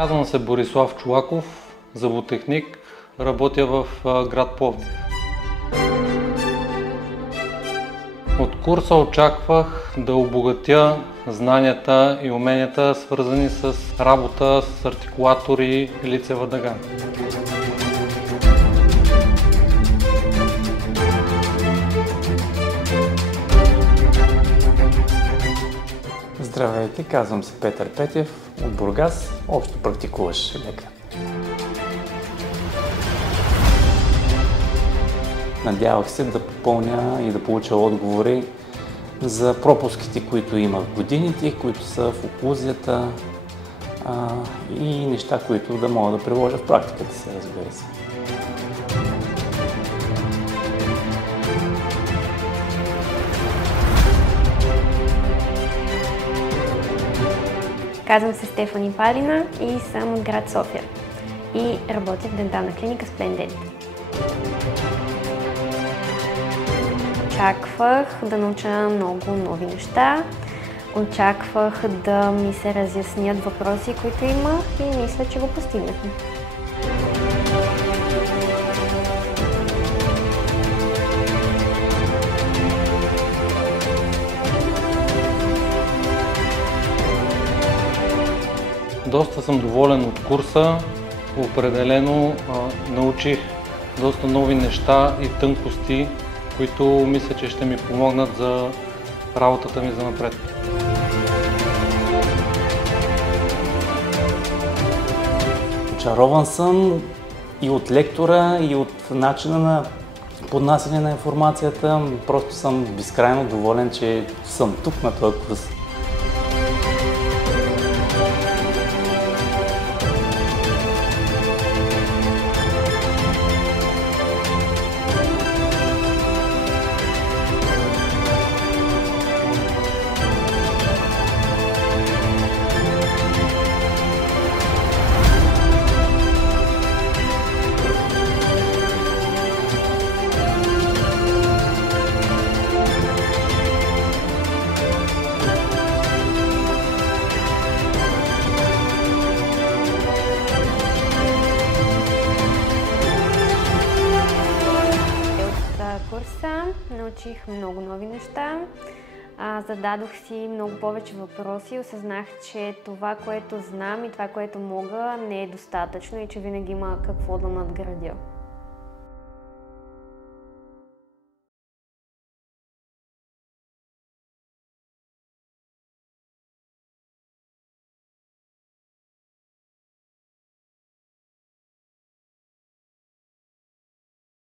Казвам се Борислав Чолаков, зъботехник, работя в град Пловдив. От курса очаквах да обогатя знанията и уменията, свързани с работа с артикулатори и лицева дъга. Здравейте, казвам се Петър Петев от Бургас, общо практикуващ лекар. Надявах се да попълня и да получа отговори за пропуските, които имах в годините, които са в оклузията и неща, които да мога да приложа в практиката си, разбира се. Казвам се Стефани Палина и съм от град София и работя в дентална клиника Splendent. Очаквах да науча много нови неща, очаквах да ми се разяснят въпроси, които имах и мисля, че го постигнахме. Доста съм доволен от курса. Определено научих доста нови неща и тънкости, които мисля, че ще ми помогнат за работата ми занапред. Очарован съм и от лектора, и от начина на поднасяне на информацията. Просто съм безкрайно доволен, че съм тук на този курс. Курса научих много нови неща, зададох си много повече въпроси и осъзнах, че това, което знам и това, което мога, не е достатъчно и че винаги има какво да надградя.